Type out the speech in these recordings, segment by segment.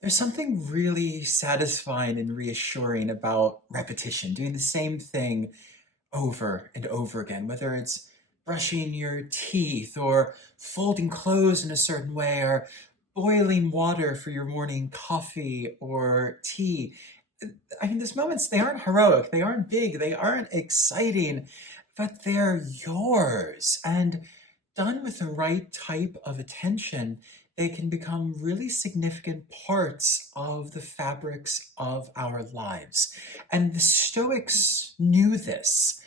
There's something really satisfying and reassuring about repetition, doing the same thing over and over again, whether it's brushing your teeth or folding clothes in a certain way or boiling water for your morning coffee or tea. I mean, these moments, they aren't heroic, they aren't big, they aren't exciting, but they're yours. And done with the right type of attention, they can become really significant parts of the fabrics of our lives. And the Stoics knew this.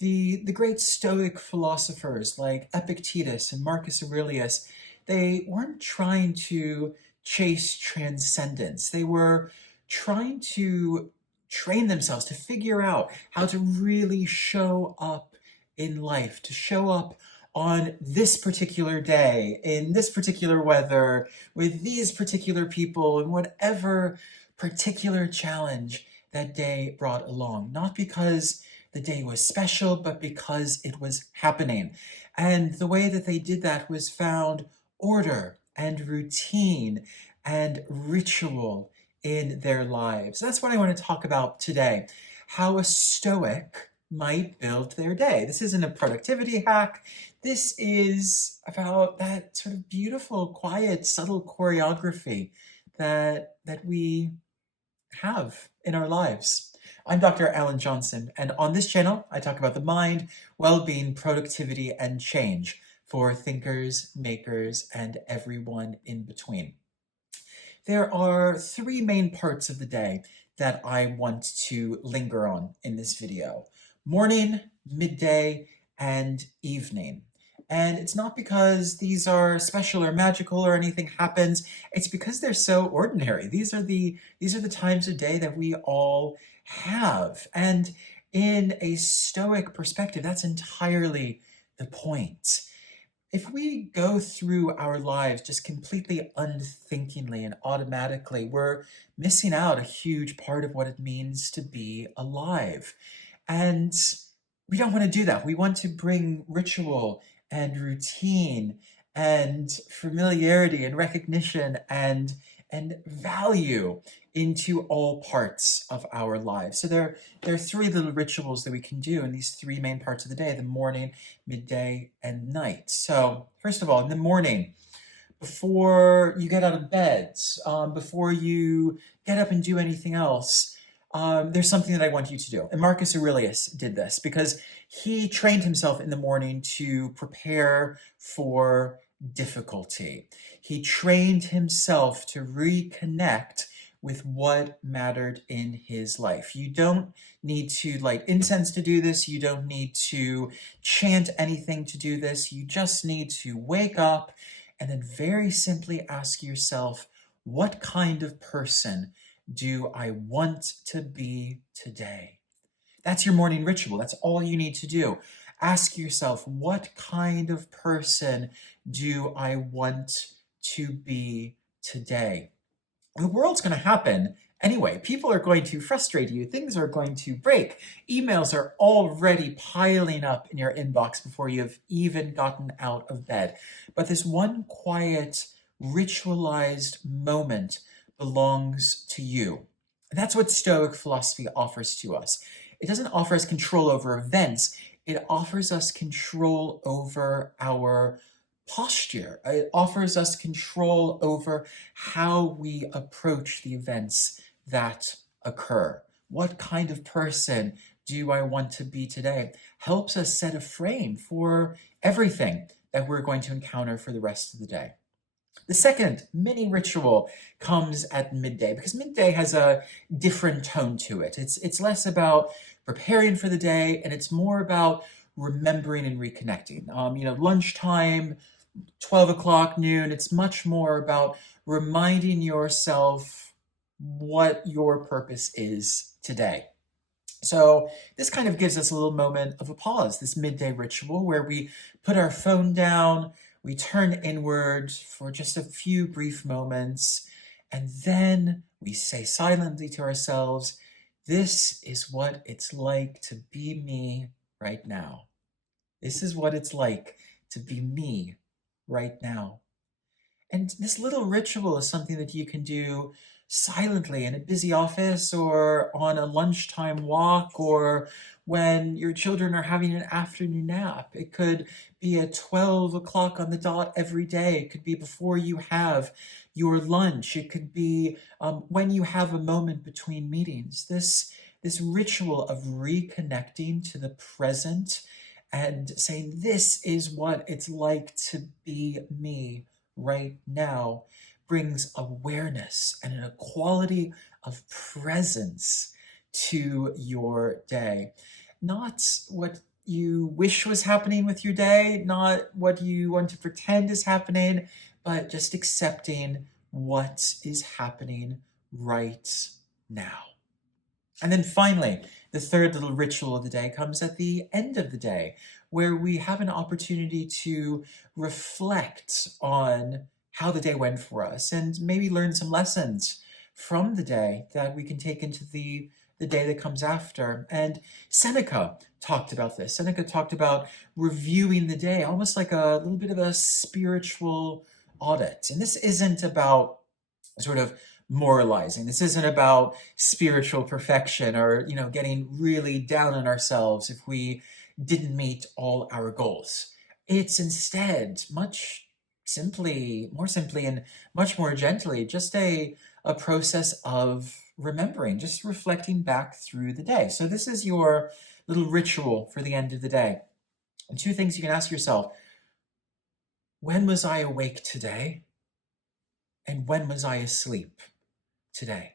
The great Stoic philosophers like Epictetus and Marcus Aurelius, they weren't trying to chase transcendence. They were trying to train themselves to figure out how to really show up in life, to show up on this particular day, in this particular weather, with these particular people, and whatever particular challenge that day brought along. Not because the day was special, but because it was happening. And the way that they did that was found order and routine and ritual in their lives. That's what I want to talk about today. How a Stoic might build their day. This isn't a productivity hack. This is about that sort of beautiful, quiet, subtle choreography that we have in our lives. I'm Dr. Alan Johnson, and on this channel, I talk about the mind, well-being, productivity, and change for thinkers, makers, and everyone in between. There are three main parts of the day that I want to linger on in this video: morning, midday, and evening. And it's not because these are special or magical or anything happens. It's because they're so ordinary. These are the times of day that we all have. And in a Stoic perspective, that's entirely the point. If we go through our lives just completely unthinkingly and automatically, we're missing out a huge part of what it means to be alive. And we don't want to do that. We want to bring ritual and routine and familiarity and recognition and value into all parts of our lives. So there are three little rituals that we can do in these three main parts of the day: the morning, midday, and night. So first of all, in the morning, before you get out of bed, before you get up and do anything else, there's something that I want you to do. And Marcus Aurelius did this because he trained himself in the morning to prepare for difficulty. He trained himself to reconnect with what mattered in his life. You don't need to light incense to do this. You don't need to chant anything to do this. You just need to wake up and then very simply ask yourself, what kind of person do I want to be today? That's your morning ritual. That's all you need to do. Ask yourself, what kind of person do I want to be today? The world's going to happen anyway. People are going to frustrate you. Things are going to break. Emails are already piling up in your inbox before you've even gotten out of bed. But this one quiet, ritualized moment belongs to you. And that's what Stoic philosophy offers to us. It doesn't offer us control over events. It offers us control over our posture. It offers us control over how we approach the events that occur. What kind of person do I want to be today? Helps us set a frame for everything that we're going to encounter for the rest of the day. The second mini ritual comes at midday because midday has a different tone to it. It's less about preparing for the day and it's more about remembering and reconnecting. Lunchtime, 12 o'clock, noon, it's much more about reminding yourself what your purpose is today. So this kind of gives us a little moment of a pause, this midday ritual where we put our phone down, we turn inward for just a few brief moments, and then we say silently to ourselves, this is what it's like to be me right now. This is what it's like to be me right now. And this little ritual is something that you can do silently in a busy office or on a lunchtime walk or when your children are having an afternoon nap. It could be at 12 o'clock on the dot every day. It could be before you have your lunch. It could be when you have a moment between meetings. This ritual of reconnecting to the present and saying, this is what it's like to be me right now, brings awareness and a quality of presence to your day. Not what you wish was happening with your day, not what you want to pretend is happening, but just accepting what is happening right now. And then finally, the third little ritual of the day comes at the end of the day, where we have an opportunity to reflect on how the day went for us and maybe learn some lessons from the day that we can take into the day that comes after. And Seneca talked about this. Seneca talked about reviewing the day, almost like a little bit of a spiritual audit. And this isn't about sort of moralizing. This isn't about spiritual perfection or, getting really down on ourselves if we didn't meet all our goals. It's instead more simply and much more gently, just a process of remembering, just reflecting back through the day. So this is your little ritual for the end of the day. And two things you can ask yourself: when was I awake today? And when was I asleep today?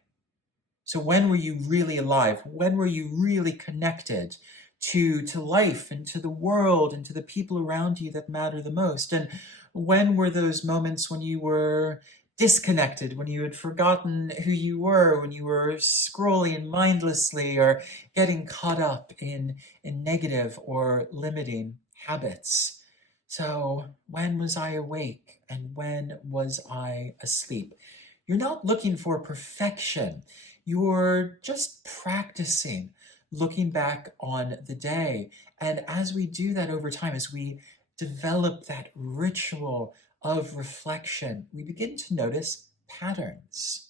So when were you really alive? When were you really connected to life and to the world and to the people around you that matter the most? And when were those moments when you were disconnected, when you had forgotten who you were, when you were scrolling mindlessly or getting caught up in negative or limiting habits? So when was I awake and when was I asleep? You're not looking for perfection. You're just practicing looking back on the day. And as we do that over time, as we develop that ritual of reflection, we begin to notice patterns.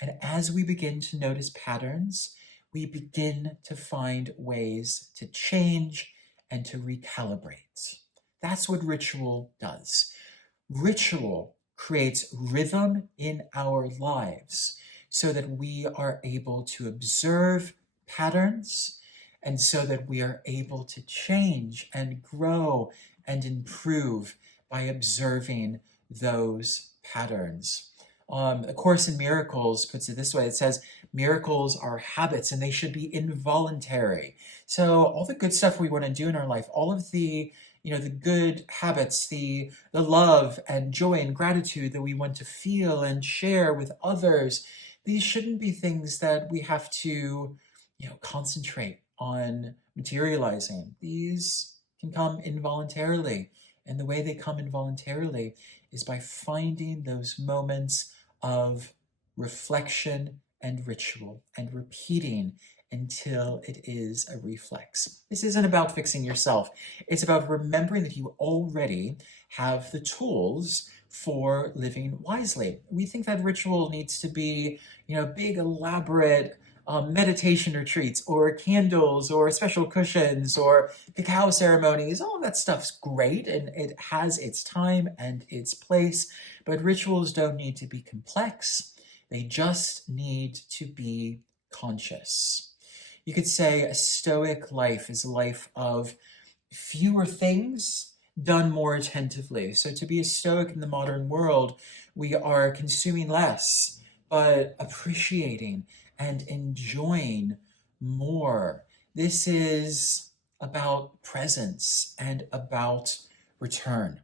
And as we begin to notice patterns, we begin to find ways to change and to recalibrate. That's what ritual does. Ritual creates rhythm in our lives so that we are able to observe patterns and so that we are able to change and grow and improve by observing those patterns. A Course in Miracles puts it this way. It says, miracles are habits and they should be involuntary. So all the good stuff we want to do in our life, all of the the good habits, the love and joy and gratitude that we want to feel and share with others, these shouldn't be things that we have to, concentrate on materializing. These can come involuntarily. And the way they come involuntarily is by finding those moments of reflection and ritual and repeating until it is a reflex. This isn't about fixing yourself. It's about remembering that you already have the tools for living wisely. We think that ritual needs to be, big, elaborate meditation retreats or candles or special cushions or cacao ceremonies. All of that stuff's great and it has its time and its place, but rituals don't need to be complex. They just need to be conscious. You could say a Stoic life is a life of fewer things done more attentively. So to be a Stoic in the modern world, we are consuming less, but appreciating and enjoying more. This is about presence and about return.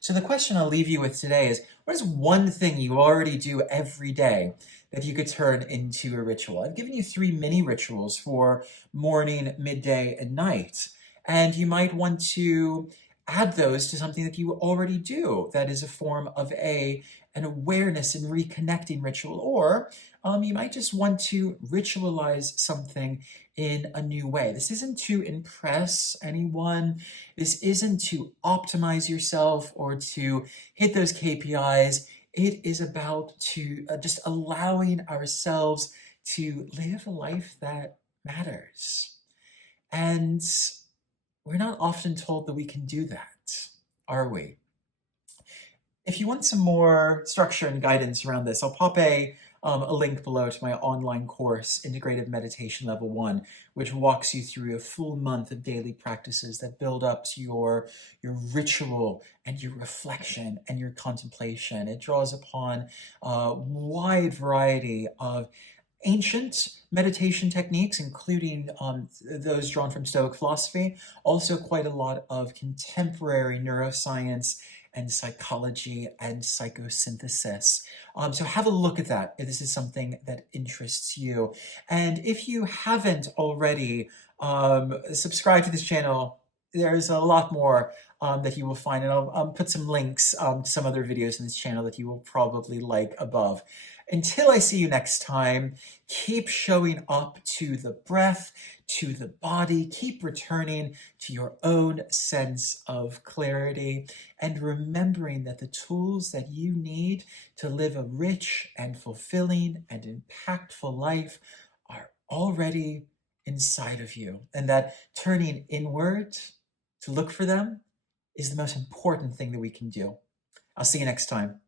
So the question I'll leave you with today is, what is one thing you already do every day that you could turn into a ritual? I've given you 3 mini rituals for morning, midday, and night. And you might want to add those to something that you already do that is a form of an awareness and reconnecting ritual. Or you might just want to ritualize something in a new way. This isn't to impress anyone. This isn't to optimize yourself or to hit those KPIs. It is about just allowing ourselves to live a life that matters. And we're not often told that we can do that, are we? If you want some more structure and guidance around this, I'll pop a link below to my online course, Integrative Meditation Level 1, which walks you through a full month of daily practices that build up to your ritual and your reflection and your contemplation. It draws upon a wide variety of ancient meditation techniques, including those drawn from Stoic philosophy, also quite a lot of contemporary neuroscience and psychology and psychosynthesis. So have a look at that if this is something that interests you. And if you haven't already subscribed to this channel, there's a lot more that you will find, and I'll put some links to some other videos in this channel that you will probably like above. Until I see you next time, keep showing up to the breath, to the body, keep returning to your own sense of clarity, and remembering that the tools that you need to live a rich and fulfilling and impactful life are already inside of you, and that turning inward to look for them is the most important thing that we can do. I'll see you next time.